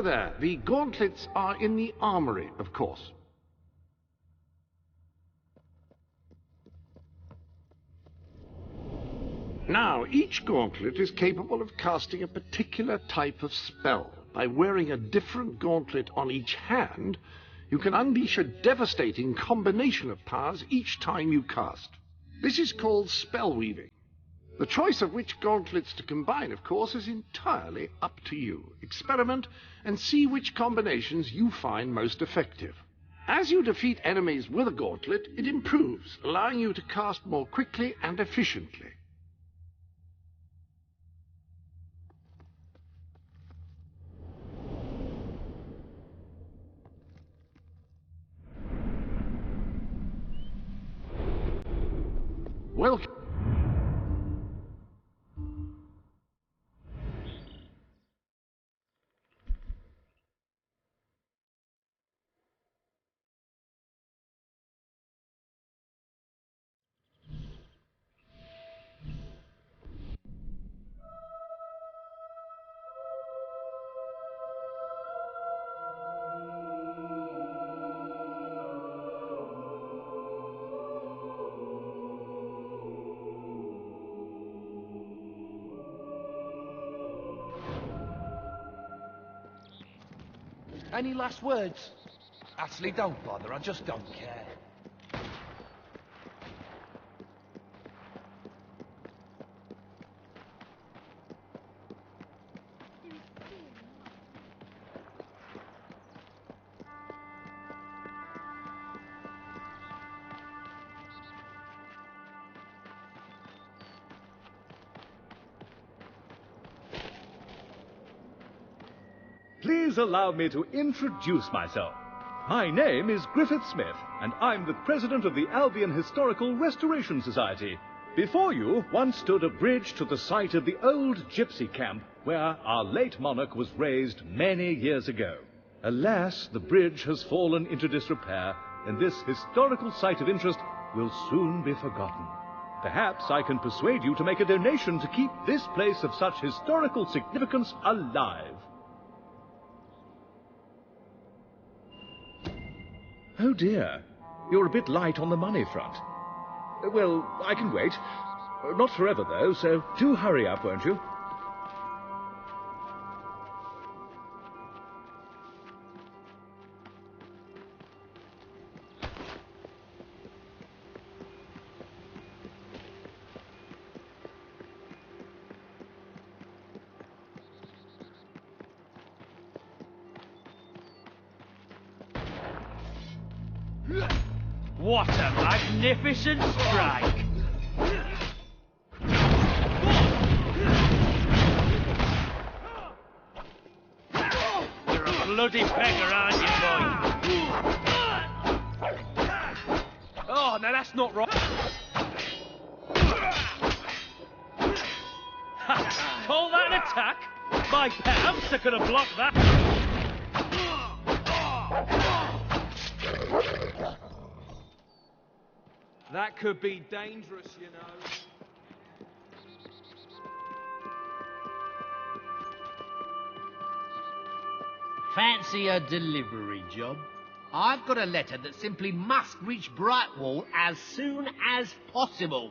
So there, the gauntlets are in the armory, of course. Now, each gauntlet is capable of casting a particular type of spell. By wearing a different gauntlet on each hand, you can unleash a devastating combination of powers each time you cast. This is called spell weaving. The choice of which gauntlets to combine, of course, is entirely up to you. Experiment and see which combinations you find most effective. As you defeat enemies with a gauntlet, it improves, allowing you to cast more quickly and efficiently. Welcome. Any last words? Actually, don't bother, I just don't care. Please allow me to introduce myself. My name is Griffith Smith, and I'm the president of the Albion Historical Restoration Society. Before you once stood a bridge to the site of the old gypsy camp where our late monarch was raised many years ago. Alas, the bridge has fallen into disrepair, and this historical site of interest will soon be forgotten. Perhaps I can persuade you to make a donation to keep this place of such historical significance alive. Oh dear, you're a bit light on the money front. Well, I can wait. Not forever, though, so do hurry up, won't you? What a magnificent strike! You're a bloody beggar, aren't you, boy? Oh, no, that's not right. Call that an attack? My pants are gonna block that. That could be dangerous, you know. Fancy a delivery job? I've got a letter that simply must reach Brightwall as soon as possible.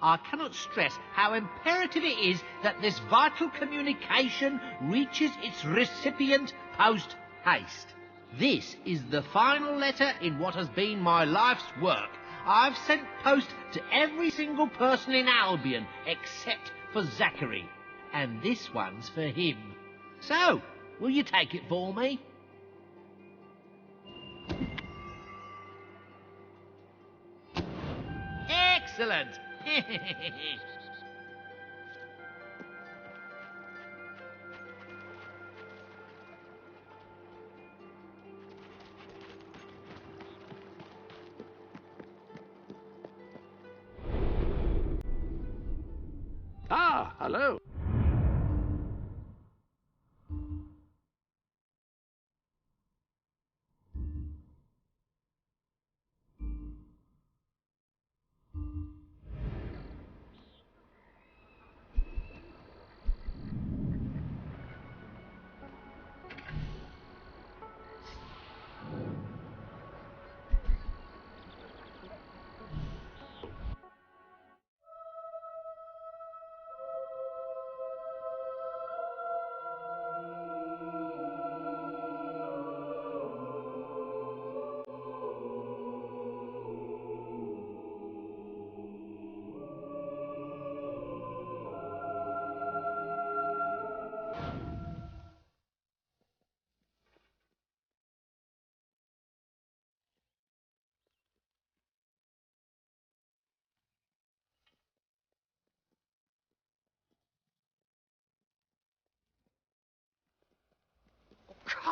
I cannot stress how imperative it is that this vital communication reaches its recipient post-haste. This is the final letter in what has been my life's work. I've sent post to every single person in Albion except for Zachary. And this one's for him. So, will you take it for me? Excellent! Ah, hello.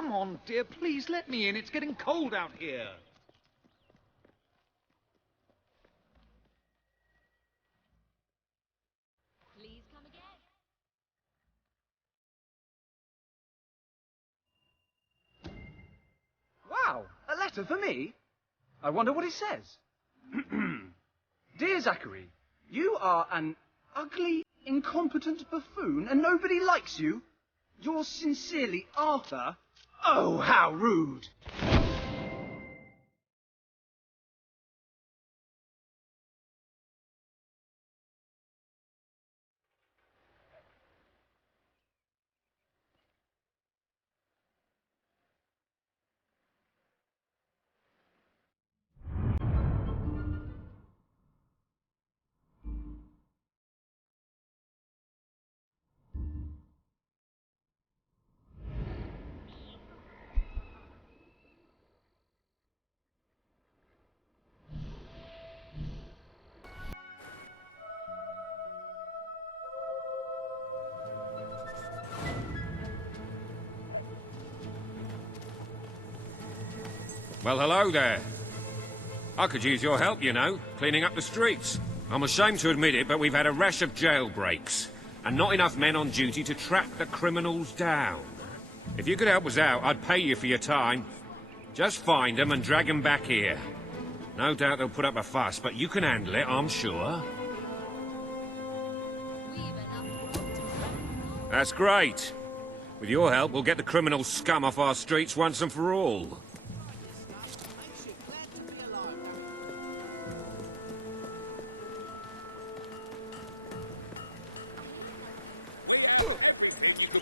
Come on, dear, please let me in. It's getting cold out here. Please come again. Wow, a letter for me? I wonder what it says. Dear Zachary, you are an ugly, incompetent buffoon and nobody likes you. Yours sincerely, Arthur. Oh, how rude. Well, hello there. I could use your help, you know, cleaning up the streets. I'm ashamed to admit it, but we've had a rash of jailbreaks, and not enough men on duty to track the criminals down. If you could help us out, I'd pay you for your time. Just find them and drag them back here. No doubt they'll put up a fuss, but you can handle it, I'm sure. That's great. With your help, we'll get the criminal scum off our streets once and for all.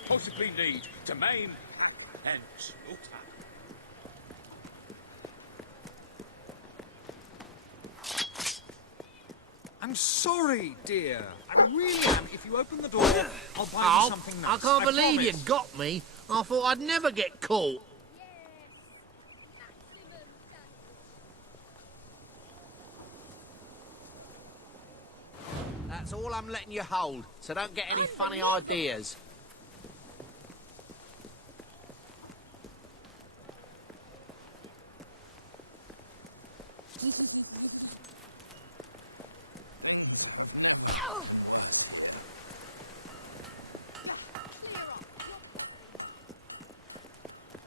Possibly need to maim and slaughter. I'm sorry, dear. I really am. If you open the door, I'll buy you something nice. I can't believe you promise. got me. I thought I'd never get caught. That's all I'm letting you hold, so don't get any funny ideas.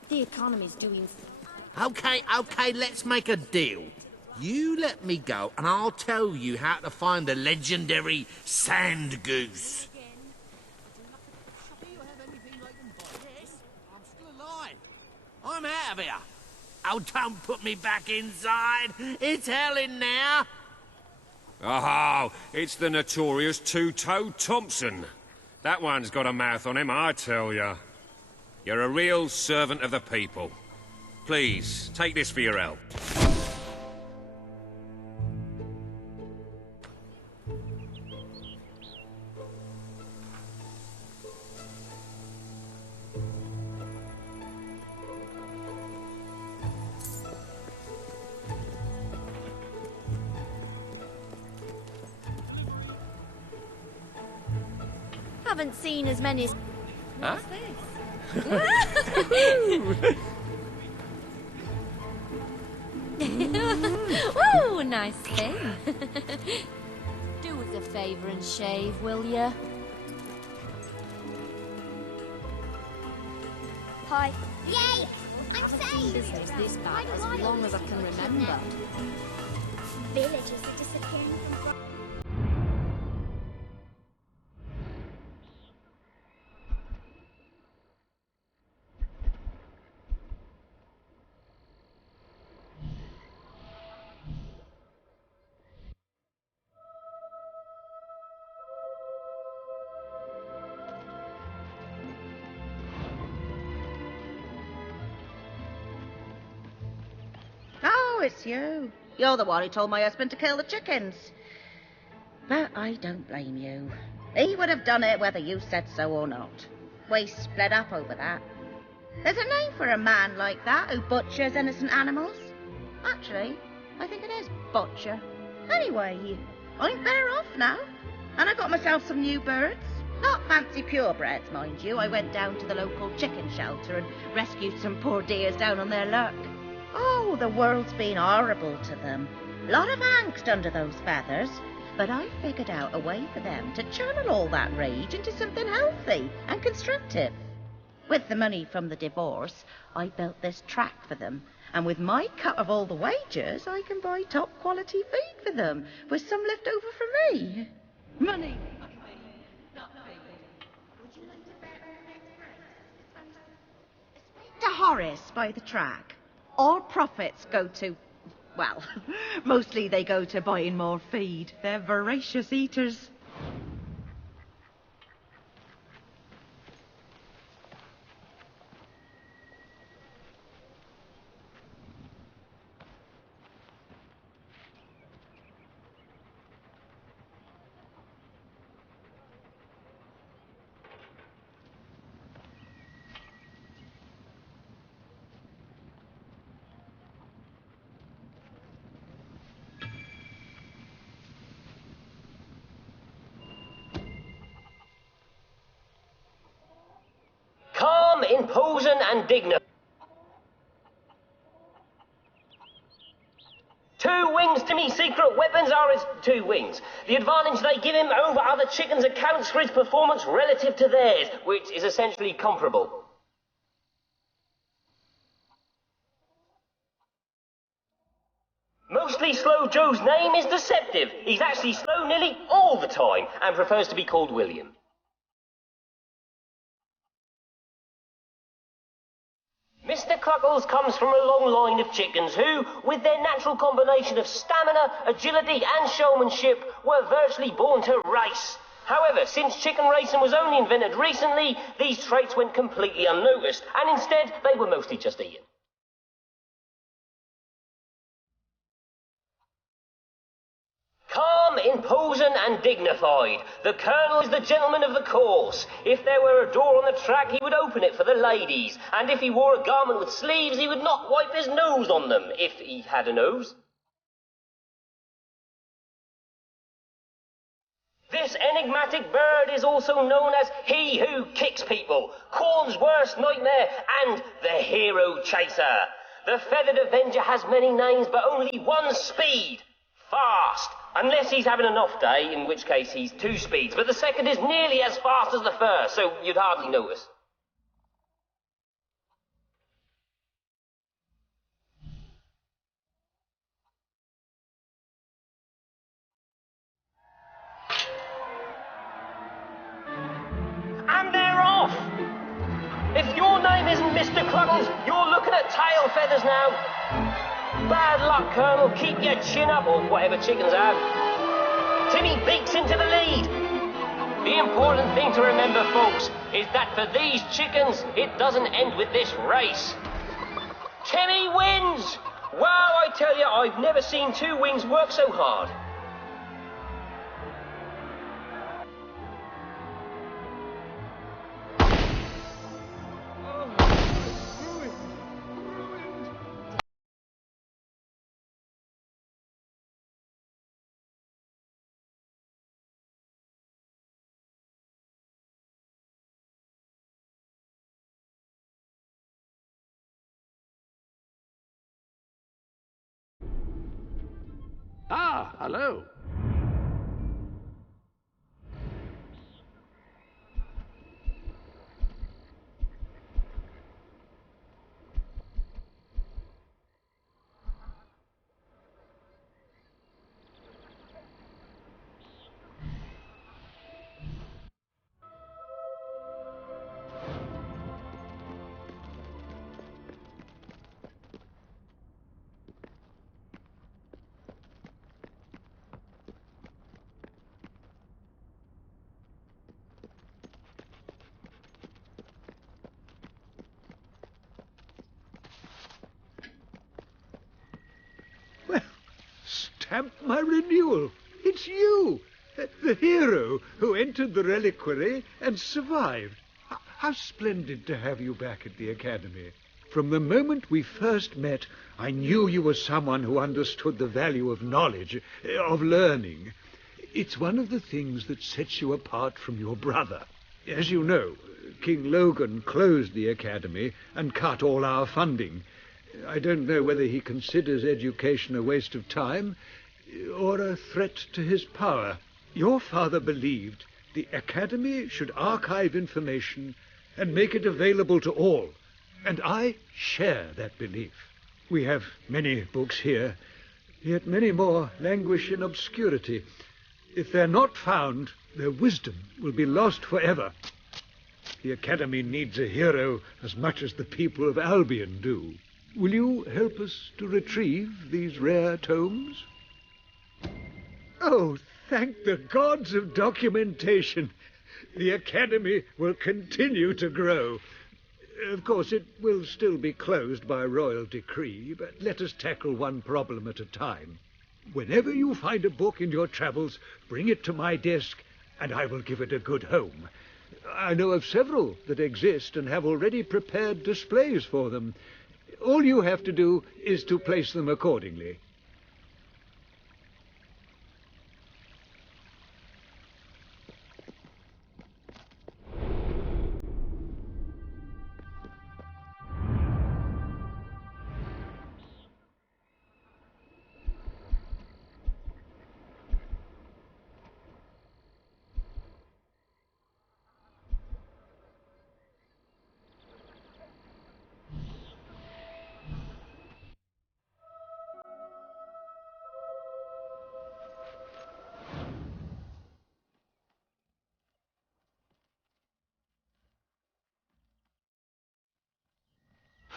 The economy's doing... Okay, let's make a deal. You let me go, and I'll tell you how to find the legendary sand goose. Do you have anything I can buy? Yes, I'm still alive. I'm out of here. Oh, don't put me back inside. It's hell in there. Oh, it's the notorious Two-Toed Thompson. That one's got a mouth on him, I tell ya. You're a real servant of the people. Please, take this for your help. Haven't seen as many... Huh? What's this? Ooh, nice thing. Do us a favour and shave, will ya? Hi. Yay! I'm I haven't safe! seen business this bad as long as I can remember. Villagers are disappearing from... Oh, it's you. You're the one who told my husband to kill the chickens. But I don't blame you. He would have done it whether you said so or not. We split up over that. There's a name for a man like that who butchers innocent animals. Actually, I think it is butcher. Anyway, I'm better off now. And I got myself some new birds. Not fancy purebreds, mind you. I went down to the local chicken shelter and rescued some poor dears down on their luck. Oh, the world's been horrible to them. Lot of angst under those feathers. But I figured out a way for them to channel all that rage into something healthy and constructive. With the money from the divorce, I built this track for them. And with my cut of all the wages, I can buy top quality feed for them, with some left over for me. Money. Would you like to bet our next race? Speak to Horace by the track. All profits go to, well, mostly they go to buying more feed. They're voracious eaters. Imposing and dignified. 2 wings to me secret weapons are his 2 wings. The advantage they give him over other chickens accounts for his performance relative to theirs, which is essentially comparable. Mostly Slow Joe's name is deceptive. He's actually slow nearly all the time and prefers to be called William. Mr. Cluckles comes from a long line of chickens who, with their natural combination of stamina, agility and showmanship, were virtually born to race. However, since chicken racing was only invented recently, these traits went completely unnoticed, and instead they were mostly just eaten. Calm, imposing and dignified. The Colonel is the gentleman of the course. If there were a door on the track, he would open it for the ladies. And if he wore a garment with sleeves, he would not wipe his nose on them, if he had a nose. This enigmatic bird is also known as He Who Kicks People, Corn's worst nightmare, and the Hero Chaser. The Feathered Avenger has many names, but only one speed. Fast. Unless he's having an off day, in which case he's 2 speeds. But the second is nearly as fast as the first, so you'd hardly notice. And they're off! If your name isn't Mr. Cluckles, you're looking at tail feathers now. Bad luck, Colonel. Keep your chin up, or whatever chickens have. Timmy beaks into the lead. The important thing to remember, folks, is that for these chickens, it doesn't end with this race. Timmy wins! Wow, I tell you, I've never seen 2 wings work so hard. Ah, hello. Stamp my renewal. It's you, the hero who entered the reliquary and survived. How splendid to have you back at the Academy. From the moment we first met, I knew you were someone who understood the value of knowledge, of learning. It's one of the things that sets you apart from your brother. As you know, King Logan closed the academy and cut all our funding. I don't know whether he considers education a waste of time or a threat to his power. Your father believed the academy should archive information and make it available to all, and I share that belief. We have many books here, yet many more languish in obscurity. If they're not found, their wisdom will be lost forever. The Academy needs a hero as much as the people of Albion do. Will you help us to retrieve these rare tomes? Oh, thank the gods of documentation. The Academy will continue to grow. Of course, it will still be closed by royal decree, but let us tackle one problem at a time. Whenever you find a book in your travels, bring it to my desk, and I will give it a good home. I know of several that exist and have already prepared displays for them. All you have to do is to place them accordingly.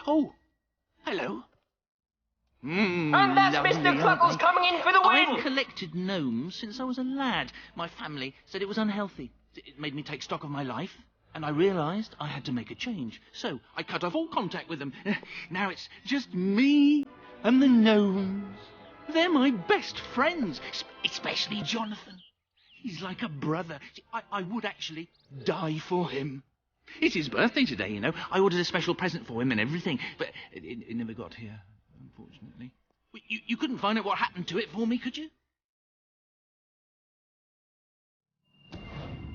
Oh, hello. And that's Mr. Cluckles coming in for the win! I've collected gnomes since I was a lad. My family said it was unhealthy. It made me take stock of my life, and I realised I had to make a change. So I cut off all contact with them. Now it's just me and the gnomes. They're my best friends, especially Jonathan. He's like a brother. I would actually die for him. It's his birthday today, you know. I ordered a special present for him and everything, but it never got here, unfortunately. You couldn't find out what happened to it for me, could you?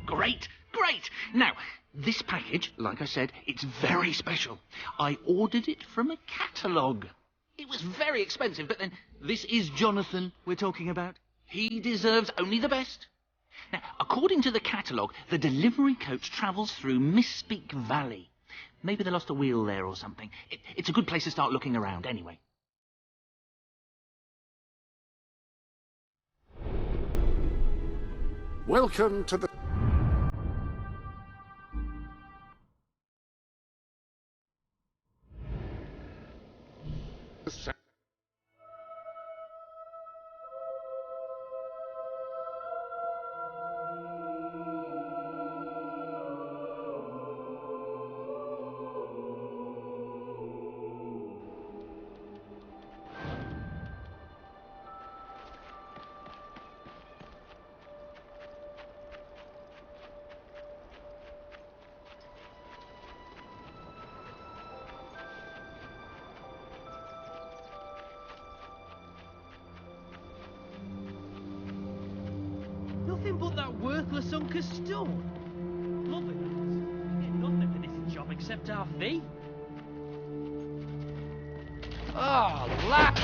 Great, great! Now, this package, like I said, it's very special. I ordered it from a catalogue. It was very expensive, but then this is Jonathan we're talking about. He deserves only the best. Now, according to the catalogue, the delivery coach travels through Misspeak Valley. Maybe they lost a wheel there or something. It's a good place to start looking around, anyway. Welcome to the... Nothing but that worthless hunk of stone. Lovely. Get nothing for this job except our fee. Oh, lap!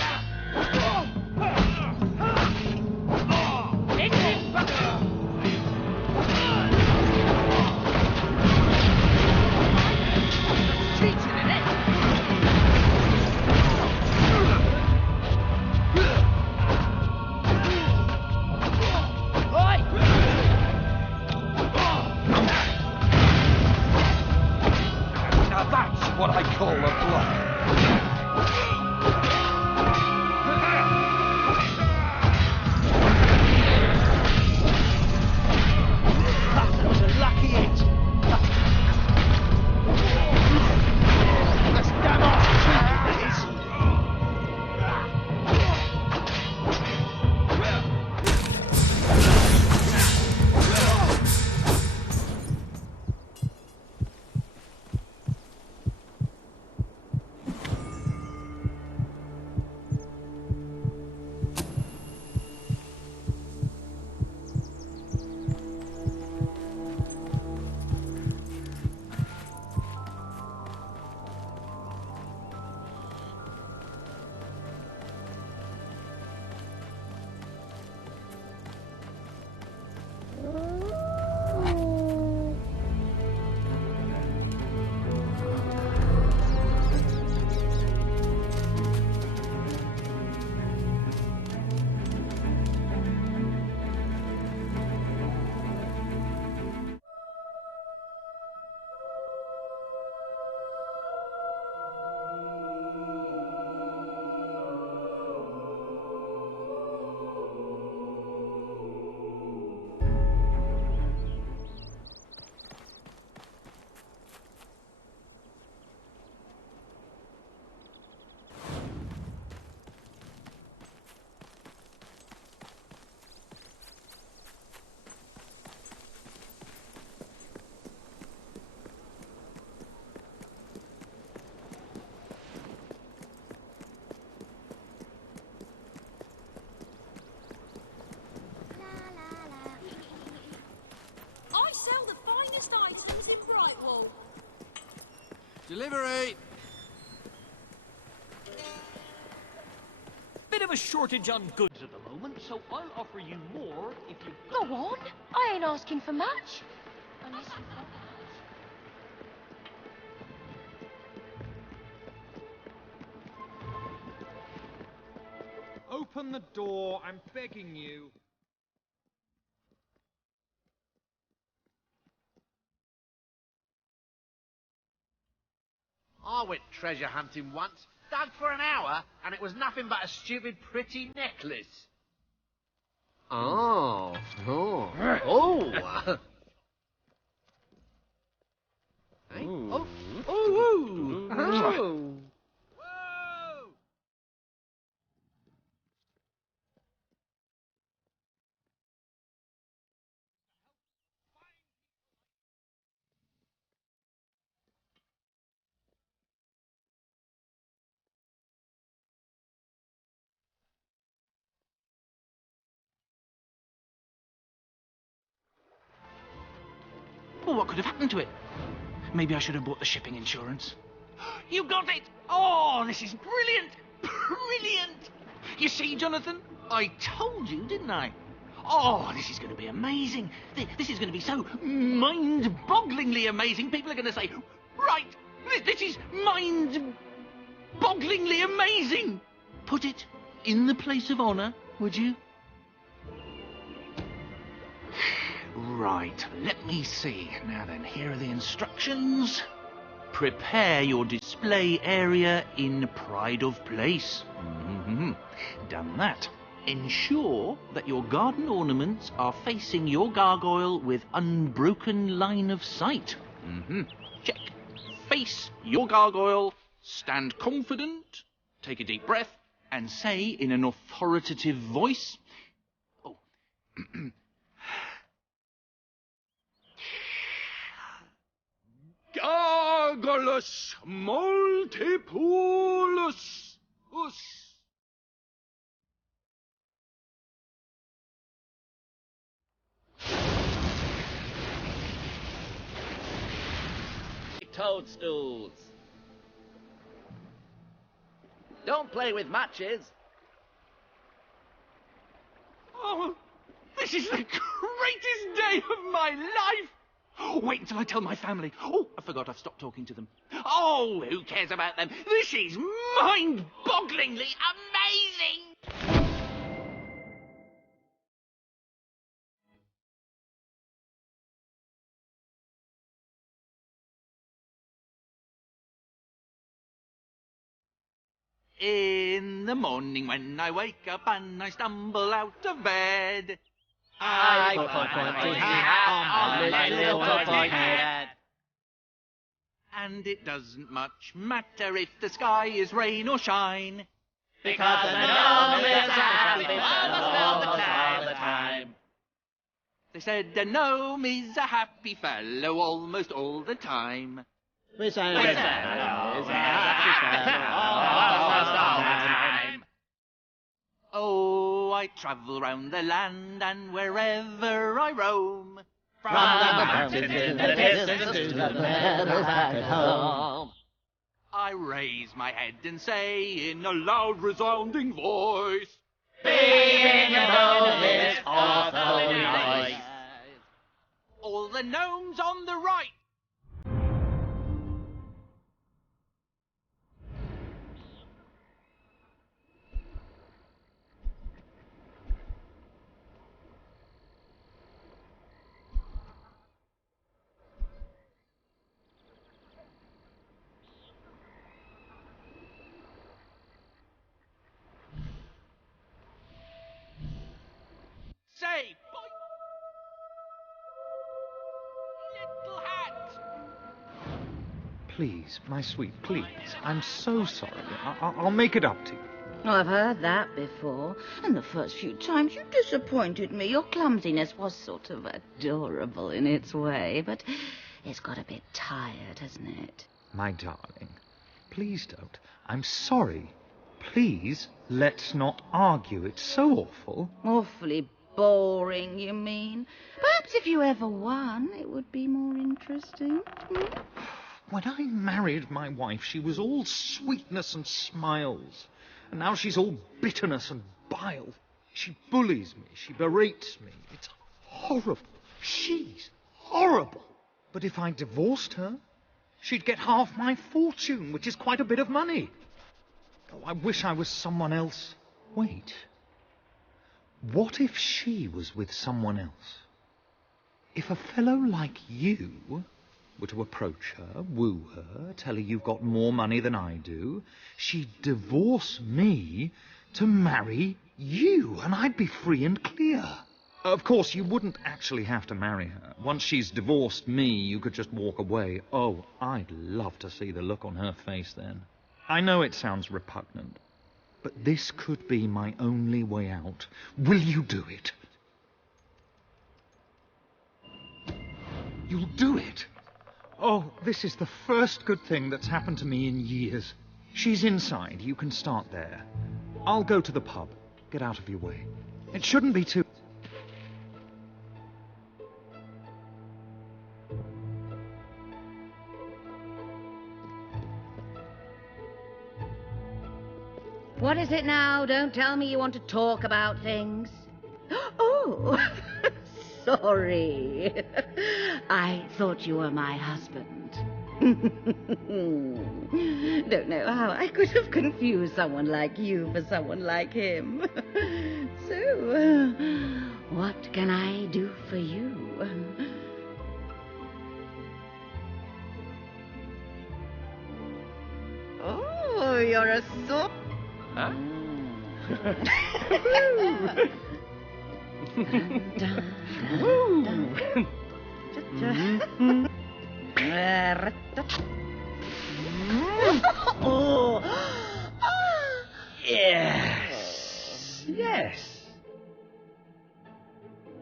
Now that's what I call a bluff. Brightwall. Delivery! Bit of a shortage on goods at the moment, so I'll offer you more if you... Go on. I ain't asking for much. Unless you want much. Open the door, I'm begging you. I went treasure hunting once, dug for an hour, and it was nothing but a stupid pretty necklace. Oh. Hey? Oh. Well, what could have happened to it? Maybe I should have bought the shipping insurance. You got it! Oh, this is brilliant! Brilliant! You see, Jonathan? I told you, didn't I? Oh, this is going to be amazing. This is going to be so mind-bogglingly amazing. People are going to say, right, this is mind-bogglingly amazing. Put it in the place of honour, would you? Right, let me see. Now then, here are the instructions. Prepare your display area in pride of place. Done that. Ensure that your garden ornaments are facing your gargoyle with unbroken line of sight. Check. Face your gargoyle, stand confident, take a deep breath, and say in an authoritative voice... Oh. Gargulus multipolus. Toadstools. Don't play with matches. Oh, this is the greatest day of my life! Wait until I tell my family. Oh, I forgot I've stopped talking to them. Oh, who cares about them? This is mind-bogglingly amazing! In the morning when I wake up and I stumble out of bed, I put my pointy hat on my little pointy head. And it doesn't much matter if the sky is rain or shine, Because the gnome is a happy fellow almost all the time. They said the gnome is a happy fellow almost all the time. We said the gnome is a happy fellow almost all the time. Oh, I travel round the land and wherever I roam, From the mountains in the distance to the meadows back at home, I raise my head and say in a loud resounding voice, being a gnome is awfully nice. All the gnomes on the right. Say, boy, little hat. Please, my sweet, please. I'm so sorry. I'll make it up to you. Oh, I've heard that before. And the first few times you disappointed me. Your clumsiness was sort of adorable in its way, but it's got a bit tired, hasn't it? My darling, please don't. I'm sorry. Please, let's not argue. It's so awful. Awfully boring, you mean? Perhaps Perhaps if you ever won, it would be more interesting. When I married my wife, she was all sweetness and smiles. And now she's all bitterness and bile. She bullies me. She berates me. It's horrible. She's horrible. But if I divorced her, she'd get half my fortune, which is quite a bit of money. Oh, I wish I was someone else. Wait. What if she was with someone else? If a fellow like you were to approach her, woo her, tell her you've got more money than I do, she'd divorce me to marry you, and I'd be free and clear. Of course, you wouldn't actually have to marry her. Once she's divorced me, you could just walk away. Oh, I'd love to see the look on her face then. I know it sounds repugnant, but this could be my only way out. Will you do it? You'll do it? Oh, this is the first good thing that's happened to me in years. She's inside. You can start there. I'll go to the pub. Get out of your way. It shouldn't be too... What is it now? Don't tell me you want to talk about things. Oh, sorry. I thought you were my husband. Don't know how I could have confused someone like you for someone like him. So, what can I do for you? Oh, you're a so... Huh? Oh. Yes. Yes.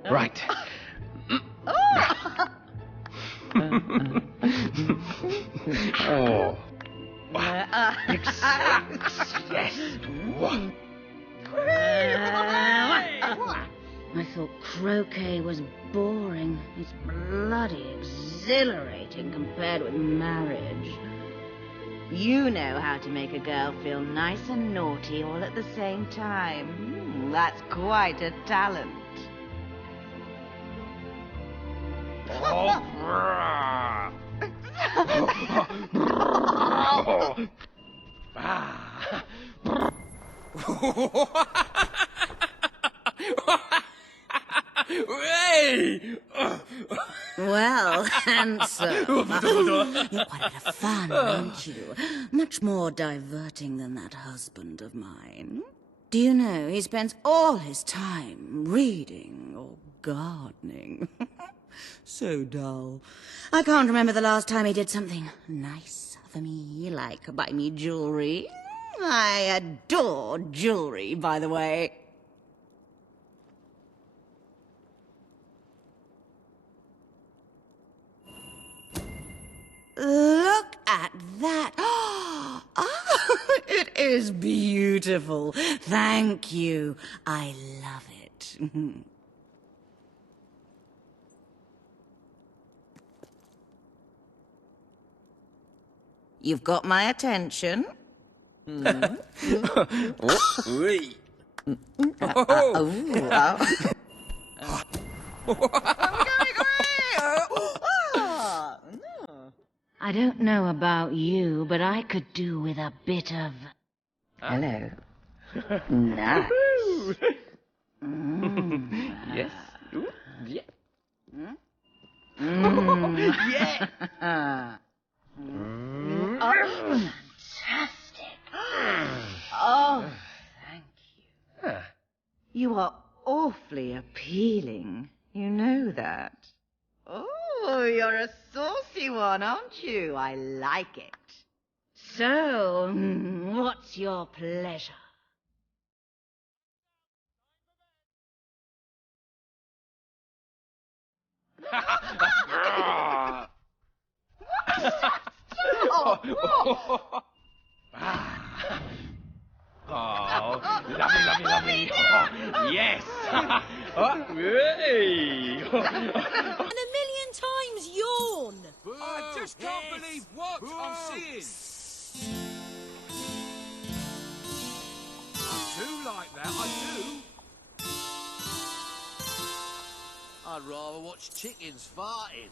Right. Oh. Yes. I thought croquet was boring. It's bloody exhilarating compared with marriage. You know how to make a girl feel nice and naughty all at the same time. That's quite a talent. Well, handsome. You're quite a bit of fun, aren't you? Much more diverting than that husband of mine. Do you know, he spends all his time reading or gardening. So dull. I can't remember the last time he did something nice for me, like buy me jewelry. I adore jewelry, by the way. Look at that. Oh, it is beautiful. Thank you. I love it. You've got my attention. I don't know about you, but I could do with a bit of... Hello. Nice. Yes. Ooh, yeah. Yeah. Oh, fantastic. Oh, thank you. You are awfully appealing. You know that. Oh, you're a saucy one, aren't you? I like it. So, what's your pleasure? Oh, lovely, lovely, lovely. Oh, yes. Hey! And a million times yawn. I just can't believe what I'm seeing. I do like that, I do. I'd rather watch chickens farting.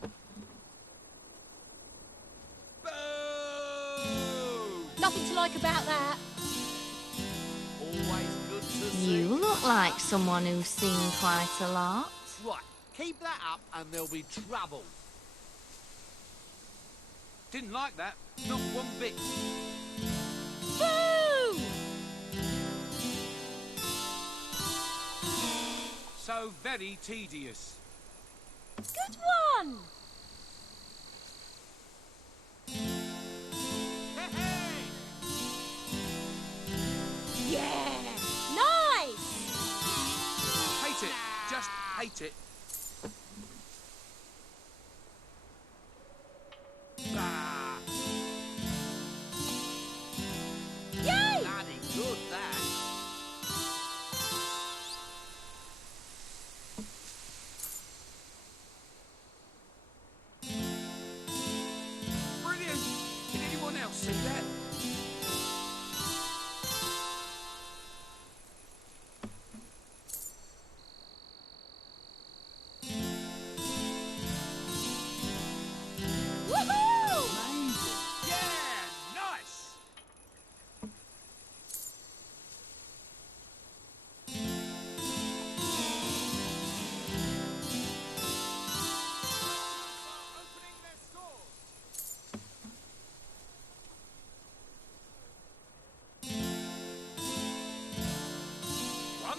Nothing to like about that. Always good to see. You look like someone who's seen quite a lot. Right, keep that up and there'll be trouble. Didn't like that, not one bit. Boo! So very tedious. Good one. Yeah! Nice! Hate it, just hate it. Ah. Yay! Bloody good, that. Brilliant! Did anyone else see that? Woohoo! Amazing! Yeah! Nice!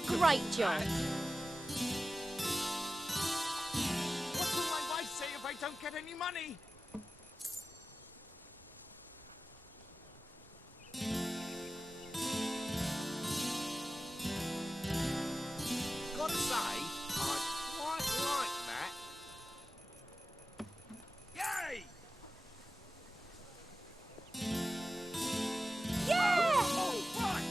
Great job. What will my wife say if I don't get any money? Gotta say, I quite like that. Yay! Yeah! Oh, right!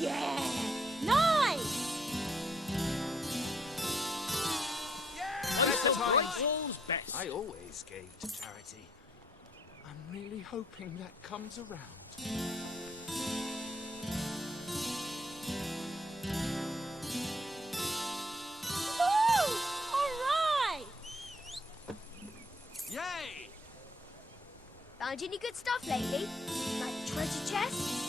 Yeah! Nice! Better times. Brightwall's best. I always gave to charity. I'm really hoping that comes around. Woo! All right! Yay! Found any good stuff lately? Like treasure chests?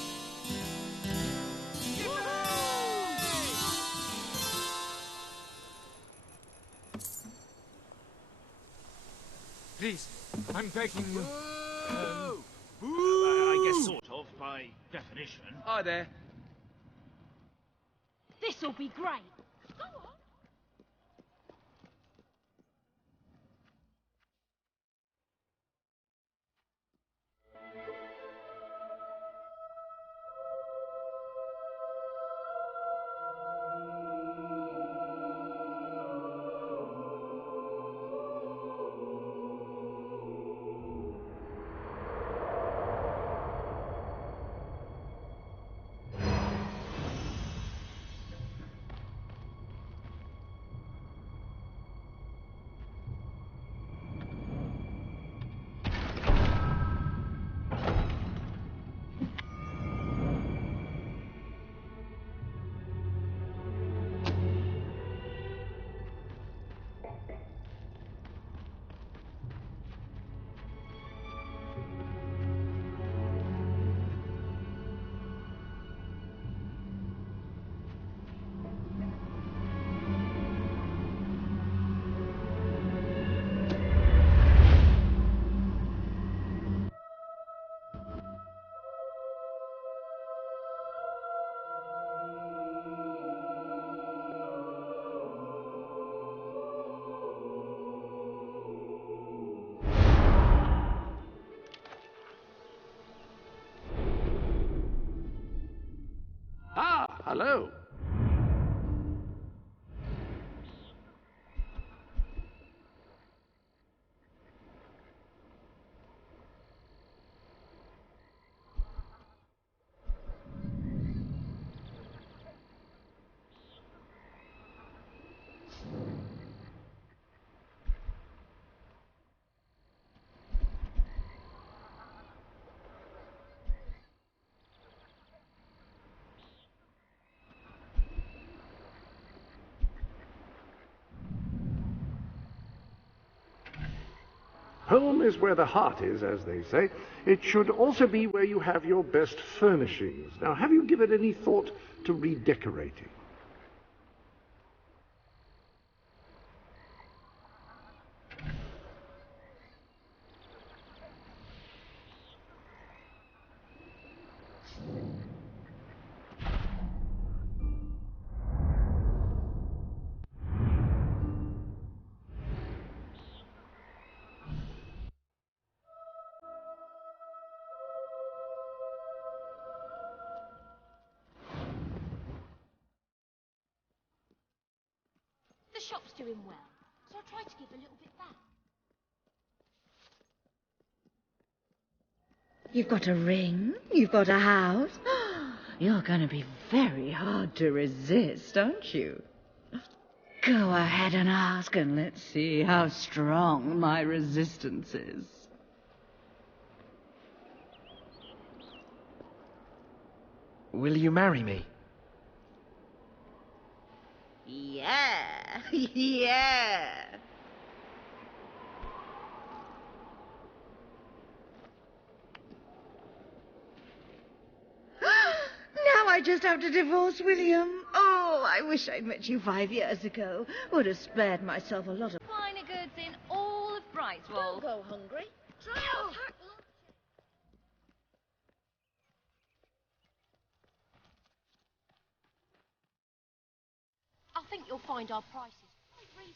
Please, I'm begging you. I guess sort of, by definition. Hi there. This'll be great. Go on. Hello. Home is where the heart is, as they say. It should also be where you have your best furnishings. Now, have you given any thought to redecorating? The shop's doing well, so I tried to give a little bit back. You've got a ring, you've got a house. You're going to be very hard to resist, aren't you? Go ahead and ask, and let's see how strong my resistance is. Will you marry me? Yeah, yeah. Now I just have to divorce William. Oh, I wish I'd met you 5 years ago. Would have spared myself a lot of... Finer goods in all of Brightwall. Don't go hungry. Try and pack lunch. I think you'll find our prices quite reasonable.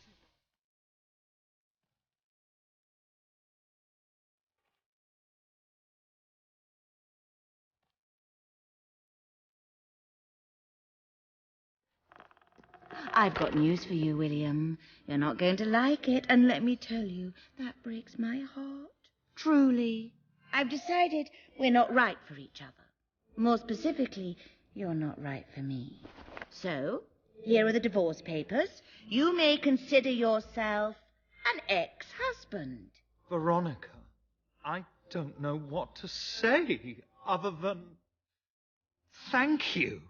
I've got news for you, William. You're not going to like it, and let me tell you, that breaks my heart. Truly. I've decided we're not right for each other. More specifically, you're not right for me. So, here are the divorce papers. You may consider yourself an ex-husband. Veronica, I don't know what to say other than... Thank you.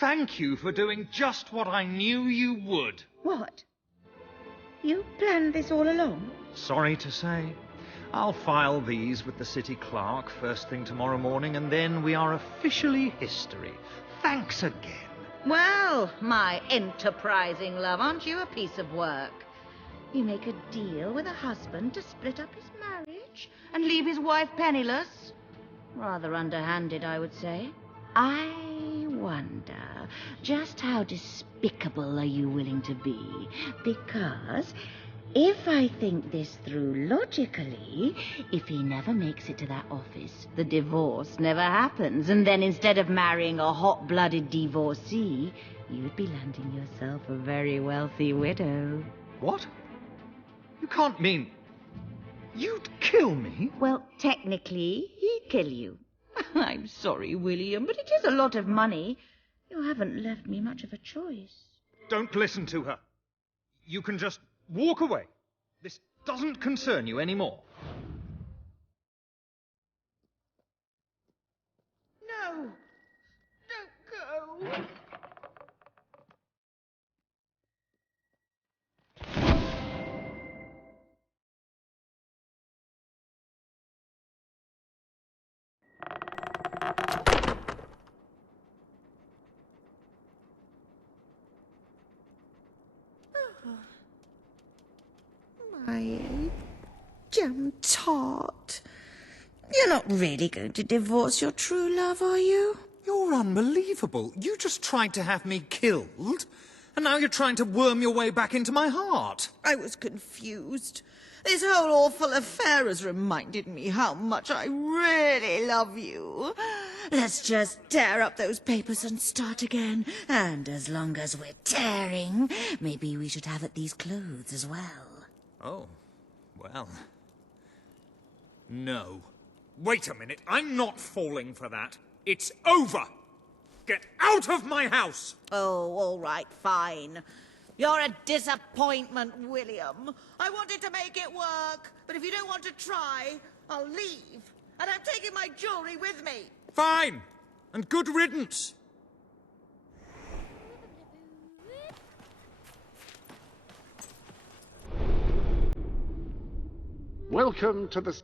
Thank you for doing just what I knew you would. What? You planned this all along? Sorry to say. I'll file these with the city clerk first thing tomorrow morning, and then we are officially history. Thanks again. Well, my enterprising love, aren't you a piece of work? You make a deal with a husband to split up his marriage and leave his wife penniless. Rather underhanded, I would say. I wonder, just how despicable are you willing to be? Because if I think this through logically, if he never makes it to that office, the divorce never happens, and then instead of marrying a hot-blooded divorcee, you'd be landing yourself a very wealthy widow. What? You can't mean... You'd kill me? Well, technically, he'd kill you. I'm sorry, William, but it is a lot of money. You haven't left me much of a choice. Don't listen to her. You can just walk away. This doesn't concern you anymore. No! Don't go! My jam tart. You're not really going to divorce your true love, are you? You're unbelievable. You just tried to have me killed, and now you're trying to worm your way back into my heart. I was confused. This whole awful affair has reminded me how much I really love you. Let's just tear up those papers and start again. And as long as we're tearing, maybe we should have at these clothes as well. Oh, well... No. Wait a minute, I'm not falling for that. It's over! Get out of my house! Oh, all right, fine. You're a disappointment, William. I wanted to make it work, but if you don't want to try, I'll leave. And I'm taking my jewelry with me. Fine! And good riddance! Welcome to the...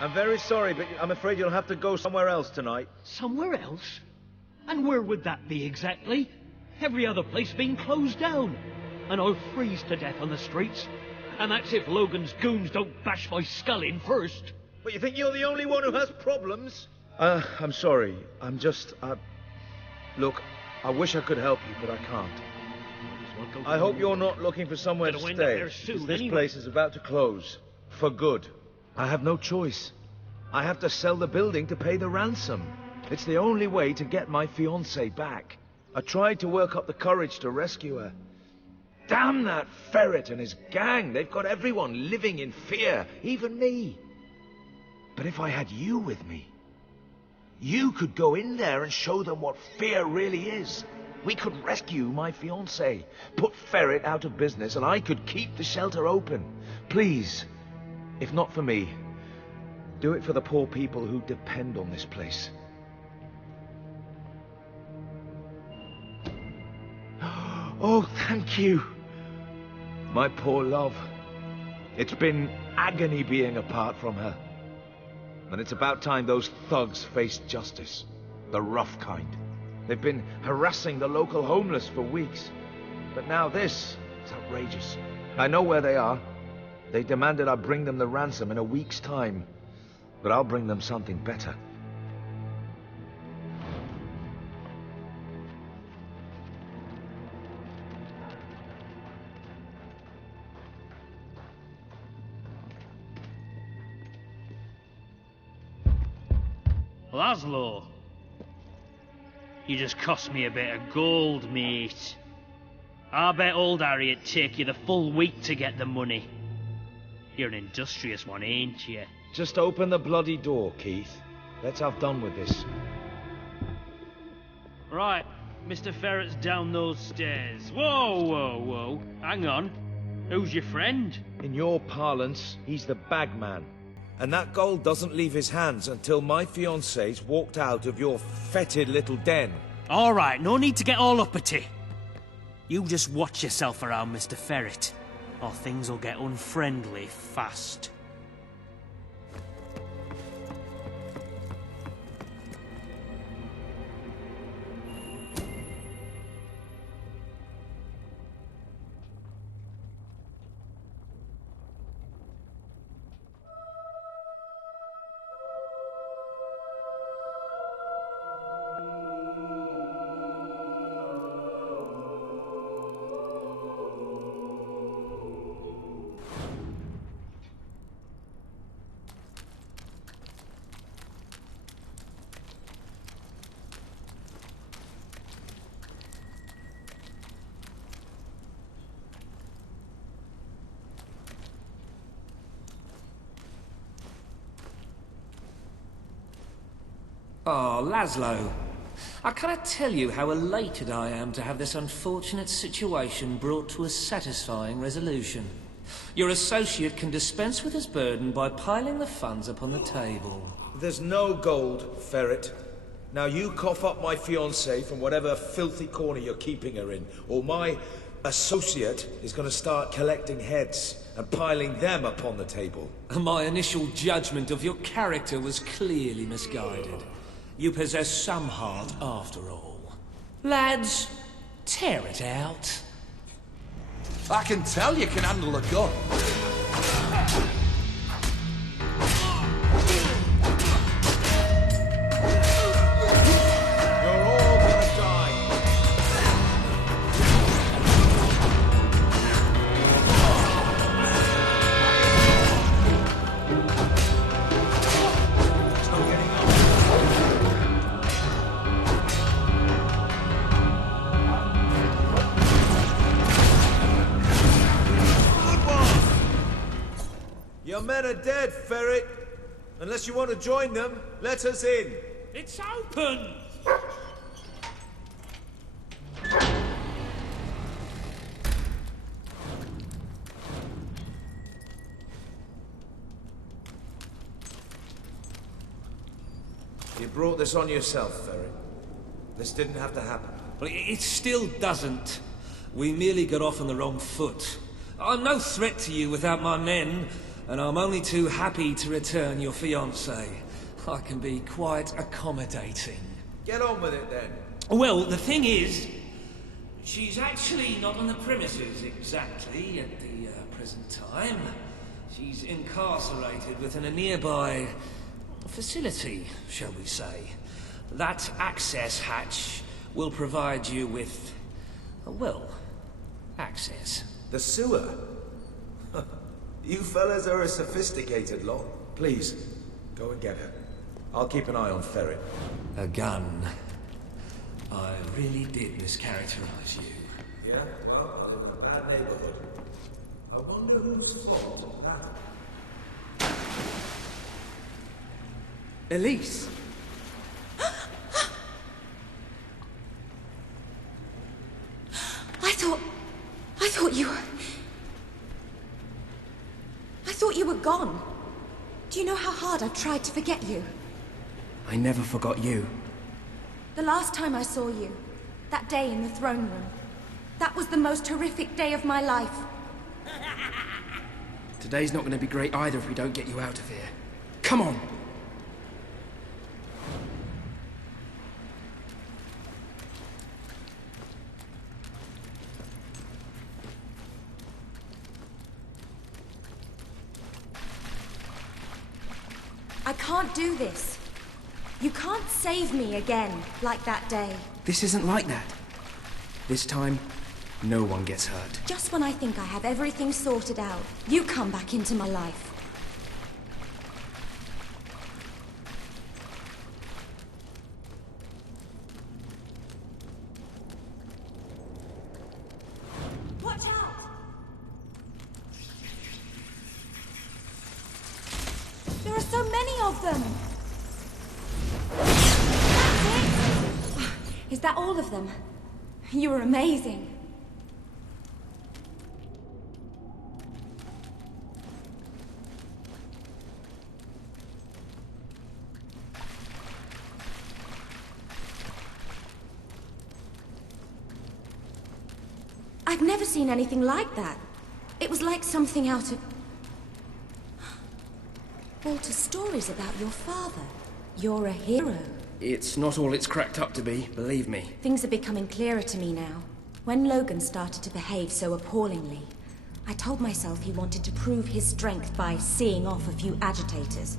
I'm very sorry, but I'm afraid you'll have to go somewhere else tonight. Somewhere else? And where would that be exactly? Every other place being closed down. And I'll freeze to death on the streets. And that's if Logan's goons don't bash my skull in first. But you think you're the only one who has problems? I'm sorry. I'm just... Look, I wish I could help you, but I can't. I hope you're not looking for somewhere to stay, because this place is about to close. For good. I have no choice. I have to sell the building to pay the ransom. It's the only way to get my fiancée back. I tried to work up the courage to rescue her. Damn that ferret and his gang! They've got everyone living in fear, even me. But if I had you with me, you could go in there and show them what fear really is. We could rescue my fiancée, put Ferret out of business, and I could keep the shelter open. Please. If not for me, do it for the poor people who depend on this place. Oh, thank you. My poor love. It's been agony being apart from her. And it's about time those thugs faced justice. The rough kind. They've been harassing the local homeless for weeks. But now this is outrageous. I know where they are. They demanded I bring them the ransom in a week's time, but I'll bring them something better. Laszlo, you just cost me a bit of gold, mate. I bet old Harry'd take you the full week to get the money. You're an industrious one, ain't you? Just open the bloody door, Keith. Let's have done with this. Right, Mr. Ferret's down those stairs. Whoa, whoa, whoa. Hang on. Who's your friend? In your parlance, he's the bagman. And that gold doesn't leave his hands until my fiancée's walked out of your fetid little den. All right, no need to get all uppity. You just watch yourself around, Mr. Ferret, or things will get unfriendly fast. Oh, Laszlo. I cannot tell you how elated I am to have this unfortunate situation brought to a satisfying resolution. Your associate can dispense with his burden by piling the funds upon the table. There's no gold, Ferret. Now you cough up my fiancée from whatever filthy corner you're keeping her in, or my associate is going to start collecting heads and piling them upon the table. My initial judgment of your character was clearly misguided. You possess some heart after all. Lads, tear it out. I can tell you can handle a gun. You're all gonna die. There's no getting up. Your men are dead, Ferret. Unless you want to join them, let us in. It's open! You brought this on yourself, Ferret. This didn't have to happen. Well, it still doesn't. We merely got off on the wrong foot. I'm no threat to you without my men, and I'm only too happy to return your fiancée. I can be quite accommodating. Get on with it, then. Well, the thing is, she's actually not on the premises exactly at the present time. She's incarcerated within a nearby facility, shall we say. That access hatch will provide you with, well, access. The sewer? You fellas are a sophisticated lot. Please, go and get her. I'll keep an eye on Ferret. A gun. I really did mischaracterize you. Yeah, well, I live in a bad neighborhood. I wonder whose fault that. Elise! I thought you were gone. Do you know how hard I've tried to forget you? I never forgot you. The last time I saw you, that day in the throne room, that was the most horrific day of my life. Today's not going to be great either if we don't get you out of here. Come on! I can't do this. You can't save me again, like that day. This isn't like that. This time, no one gets hurt. Just when I think I have everything sorted out, you come back into my life. Watch out! There are so many of them! That's it! Is that all of them? You were amazing. I've never seen anything like that. It was like something out of Walter's stories about your father. You're a hero. It's not all it's cracked up to be, believe me. Things are becoming clearer to me now. When Logan started to behave so appallingly, I told myself he wanted to prove his strength by seeing off a few agitators.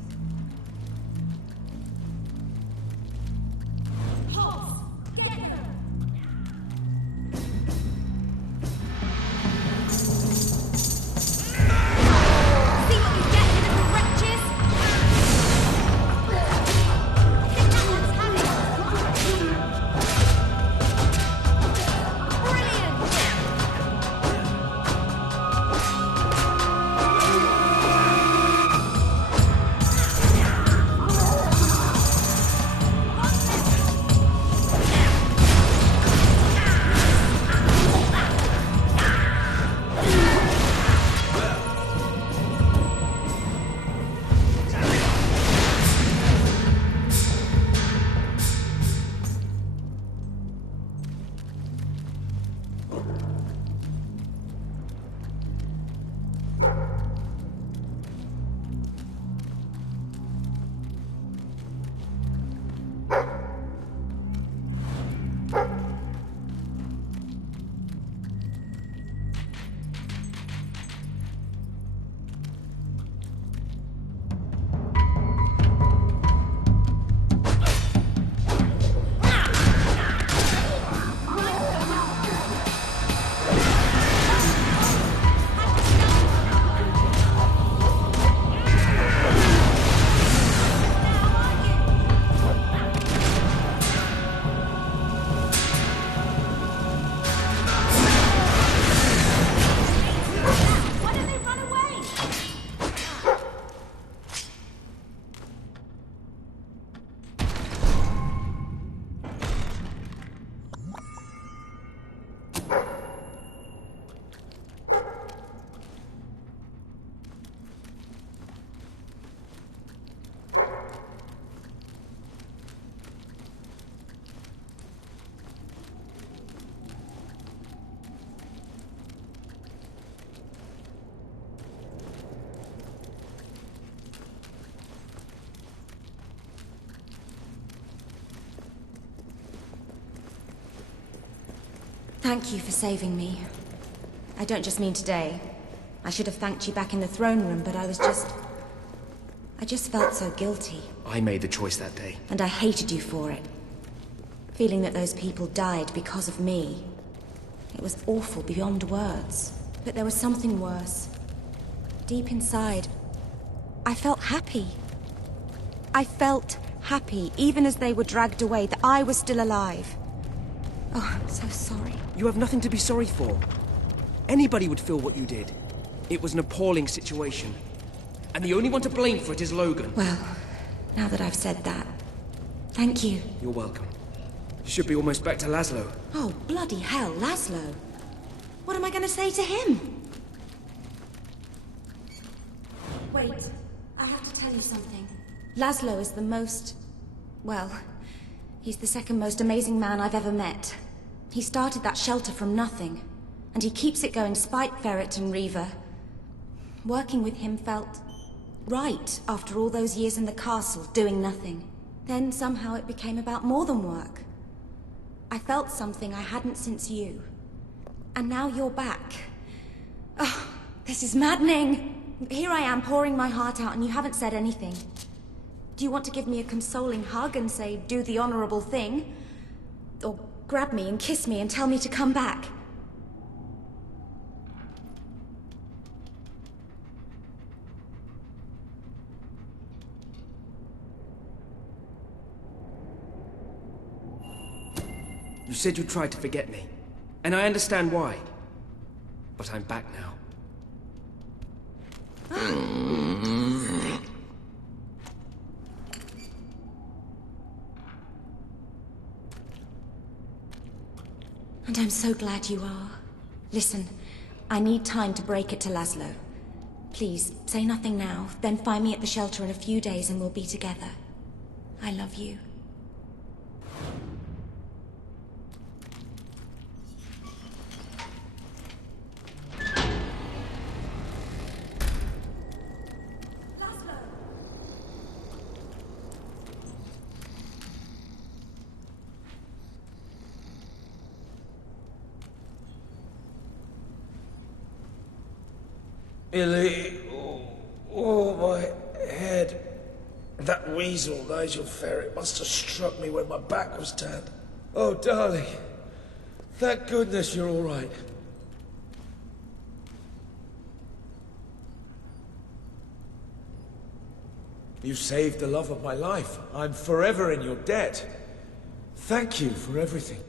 Thank you for saving me. I don't just mean today. I should have thanked you back in the throne room, but I just felt so guilty. I made the choice that day. And I hated you for it. Feeling that those people died because of me. It was awful beyond words. But there was something worse. Deep inside, I felt happy. I felt happy, even as they were dragged away, that I was still alive. Oh, I'm so sorry. You have nothing to be sorry for. Anybody would feel what you did. It was an appalling situation. And the only one to blame for it is Logan. Well, now that I've said that, thank you. You're welcome. You should be almost back to Laszlo. Oh, bloody hell, Laszlo. What am I going to say to him? Wait, I have to tell you something. Laszlo is the most... well, he's the second most amazing man I've ever met. He started that shelter from nothing, and he keeps it going despite Ferret and Reaver. Working with him felt right after all those years in the castle, doing nothing. Then somehow it became about more than work. I felt something I hadn't since you. And now you're back. Oh, this is maddening. Here I am pouring my heart out and you haven't said anything. Do you want to give me a consoling hug and say, do the honorable thing? Or grab me and kiss me and tell me to come back? You said you tried to forget me. And I understand why. But I'm back now. And I'm so glad you are. Listen, I need time to break it to Laszlo. Please, say nothing now, then find me at the shelter in a few days and we'll be together. I love you. Illy, oh, my head. That weasel, Nigel Ferret, must have struck me when my back was turned. Oh, darling, thank goodness you're all right. You saved the love of my life. I'm forever in your debt. Thank you for everything.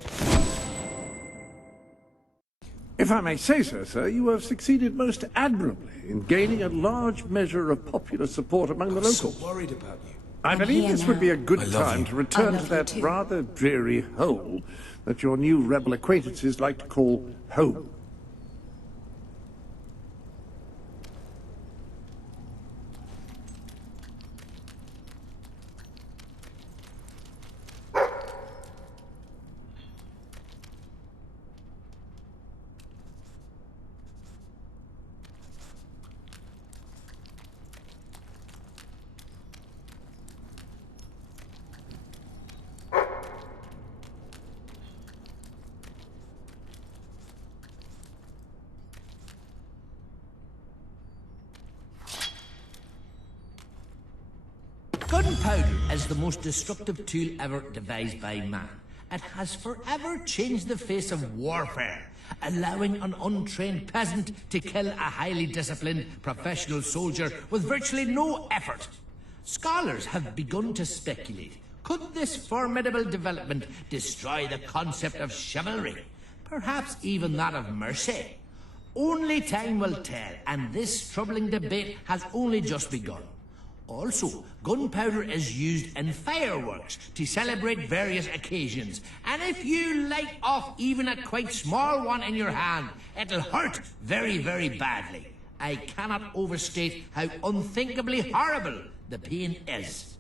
If I may say so, sir, you have succeeded most admirably in gaining a large measure of popular support among the locals. I'm so worried about you. I believe this would be a good I love time you. to return to that rather dreary hole that your new rebel acquaintances like to call home. Gunpowder is the most destructive tool ever devised by man. It has forever changed the face of warfare, allowing an untrained peasant to kill a highly disciplined professional soldier with virtually no effort. Scholars have begun to speculate, could this formidable development destroy the concept of chivalry? Perhaps even that of mercy? Only time will tell, and this troubling debate has only just begun. Also, gunpowder is used in fireworks to celebrate various occasions, and if you light off even a quite small one in your hand, it'll hurt very, very badly. I cannot overstate how unthinkably horrible the pain is.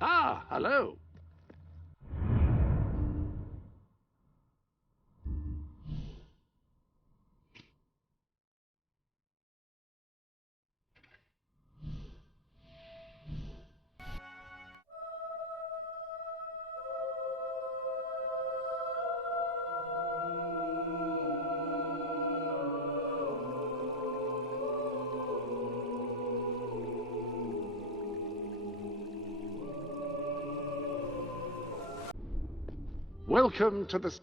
Ah, hello. Welcome to the...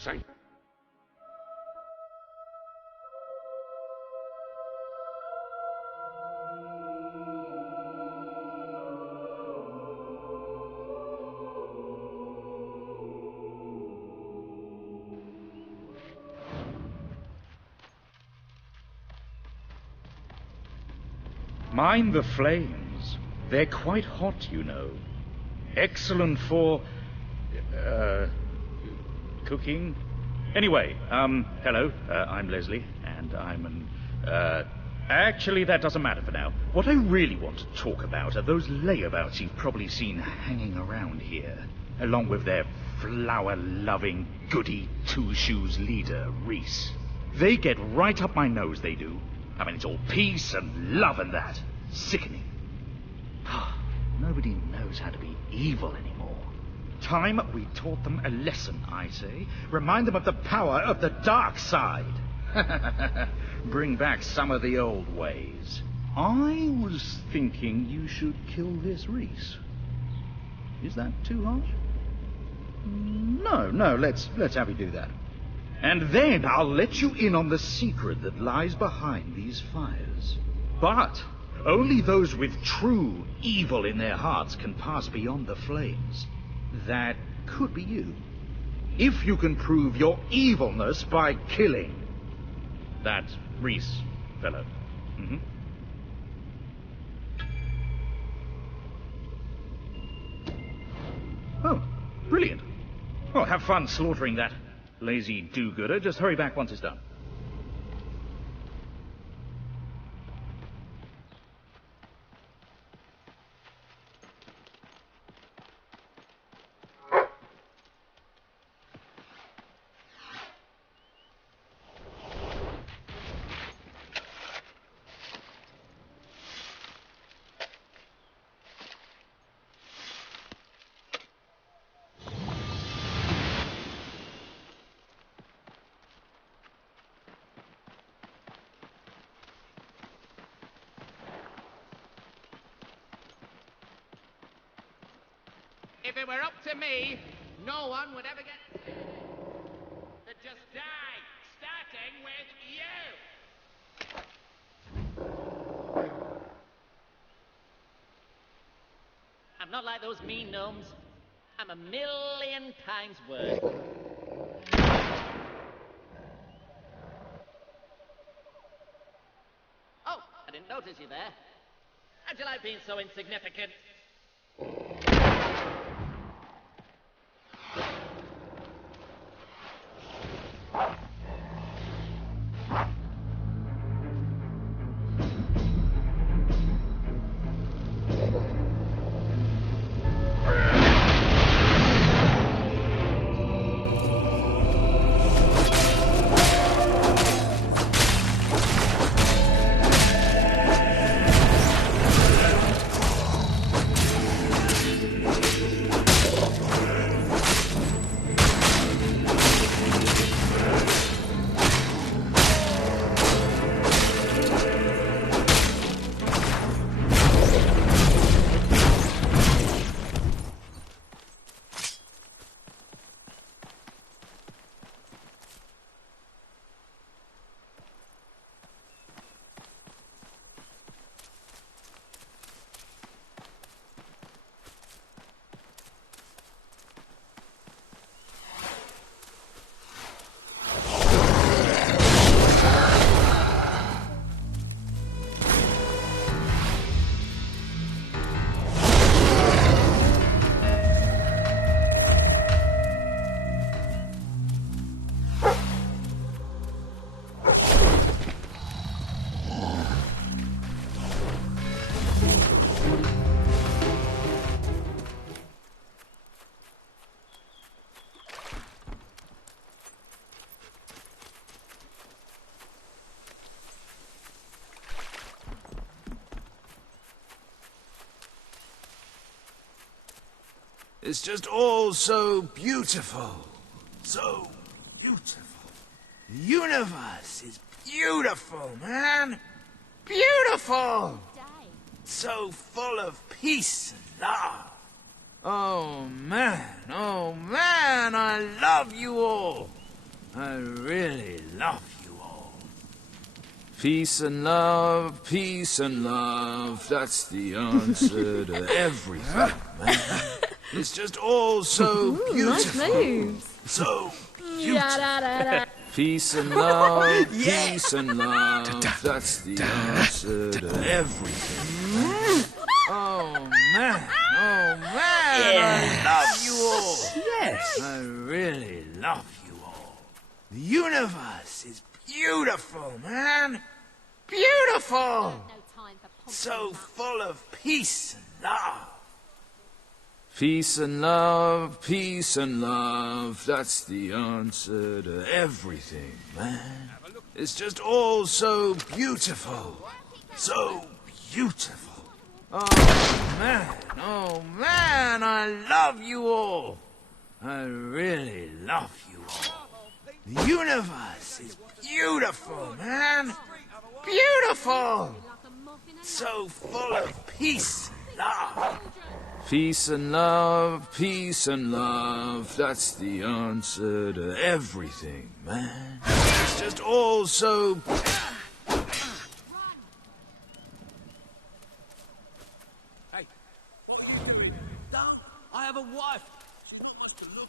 Thank Mind the flames. They're quite hot, you know. Excellent for... cooking. Anyway, hello, I'm Leslie, and I'm an... Actually, that doesn't matter for now. What I really want to talk about are those layabouts you've probably seen hanging around here, along with their flower-loving, goody two-shoes leader, Reese. They get right up my nose, they do. I mean, it's all peace and love and that. Sickening. Nobody knows how to be evil anymore. Time we taught them a lesson, I say. Remind them of the power of the dark side. Bring back some of the old ways. I was thinking you should kill this Reese. Is that too harsh? No, let's have you do that. And then I'll let you in on the secret that lies behind these fires. But only those with true evil in their hearts can pass beyond the flames. That could be you. If you can prove your evilness by killing that Reese fellow. Oh, brilliant. Well, have fun slaughtering that lazy do-gooder. Just hurry back once it's done. If it were up to me, no one would ever get to just die, starting with you. I'm not like those mean gnomes. I'm a million times worse. Oh, I didn't notice you there. How'd you like being so insignificant? It's just all so beautiful. So beautiful. The universe is beautiful, man. Beautiful. So full of peace and love. Oh man, I love you all. I really love you all. Peace and love, that's the answer to everything, man. It's just all so beautiful. Nice moves. So beautiful. Peace and love, that's the answer to everything. Oh man, I love you all. Yes. I really love you all. The universe is beautiful, man. Beautiful. So full of peace and love. Peace and love, that's the answer to everything, man. It's just all so beautiful. So beautiful. Oh man, I love you all. I really love you all. The universe is beautiful, man. Beautiful. So full of peace and love. Peace and love, that's the answer to everything, man. It's just all so... Hey, what are you doing? Don't. I have a wife. She wants to look.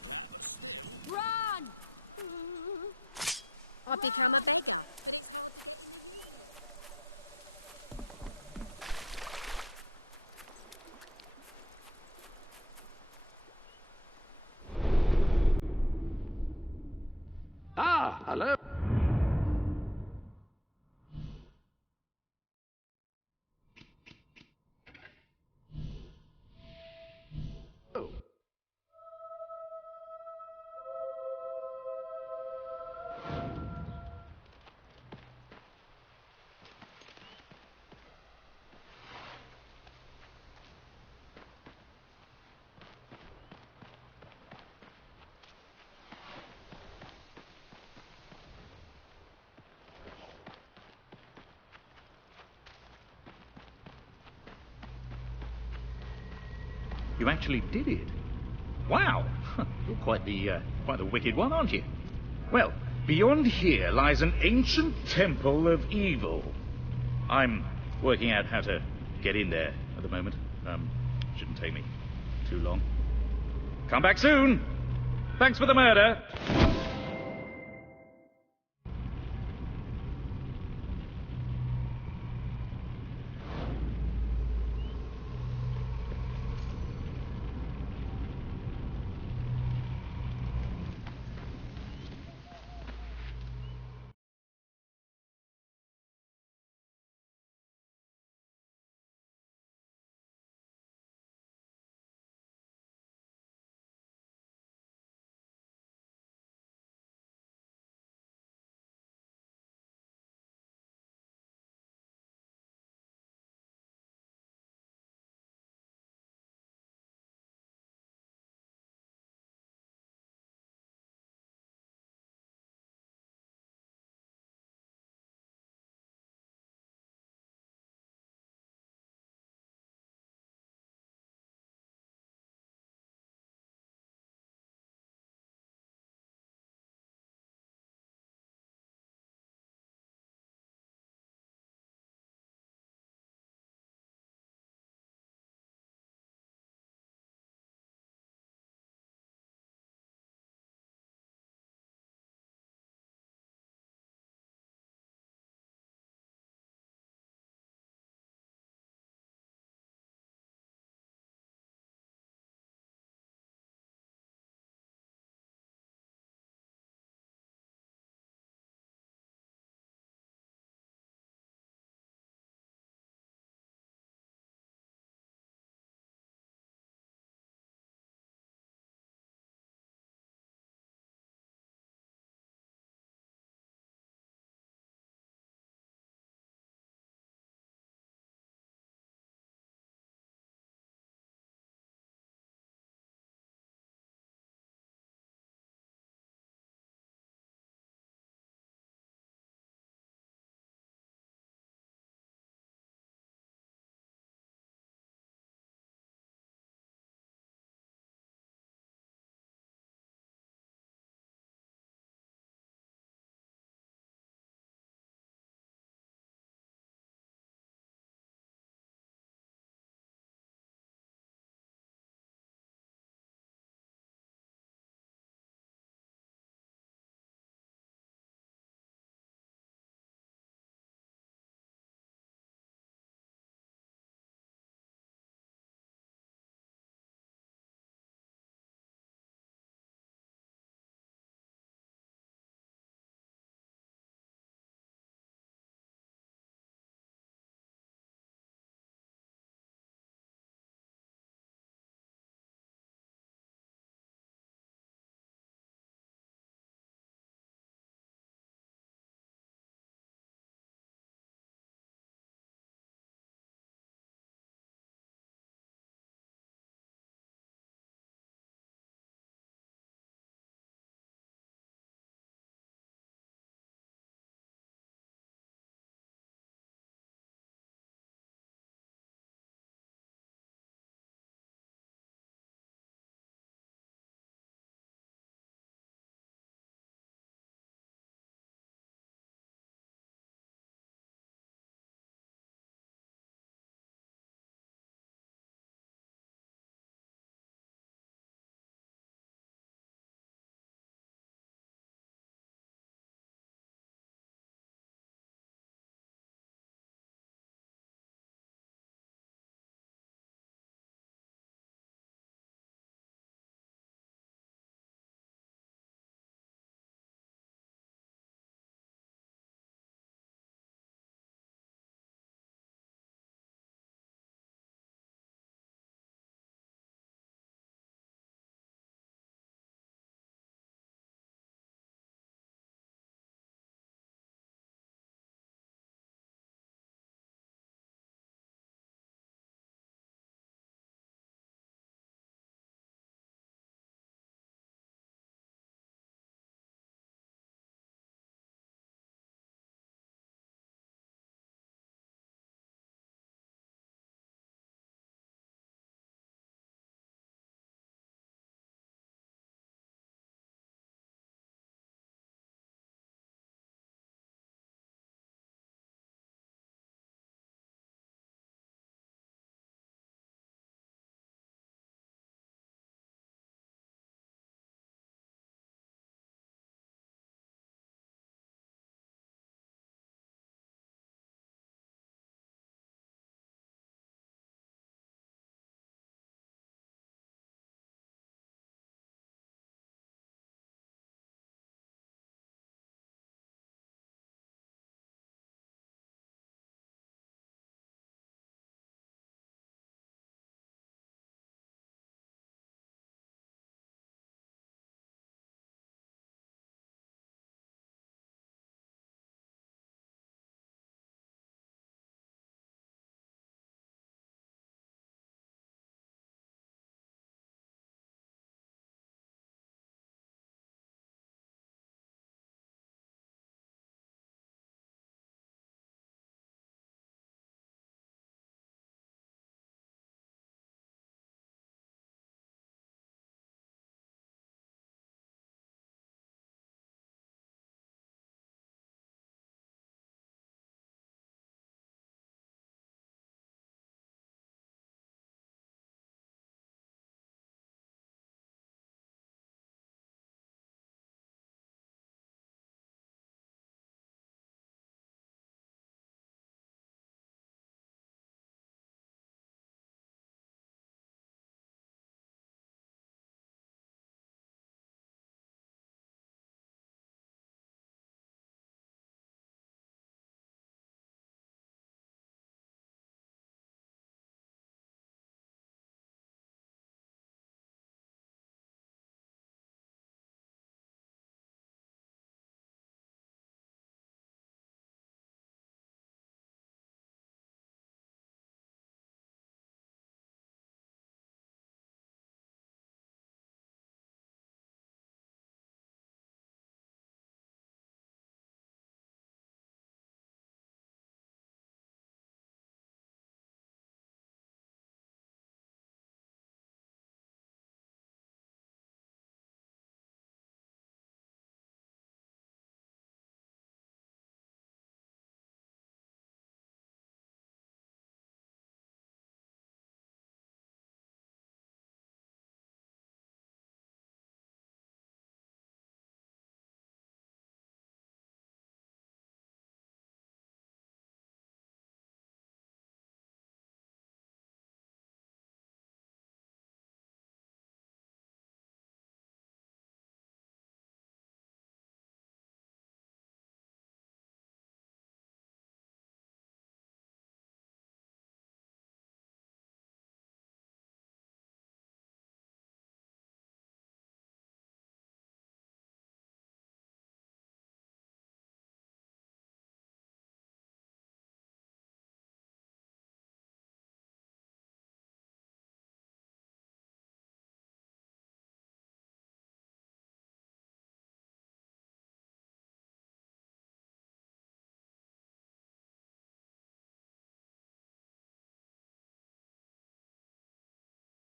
Run! I've become a beggar. Ah, hello. Oh. You actually did it. Wow, you're quite the wicked one, aren't you? Well, beyond here lies an ancient temple of evil. I'm working out how to get in there at the moment. Shouldn't take me too long. Come back soon. Thanks for the murder.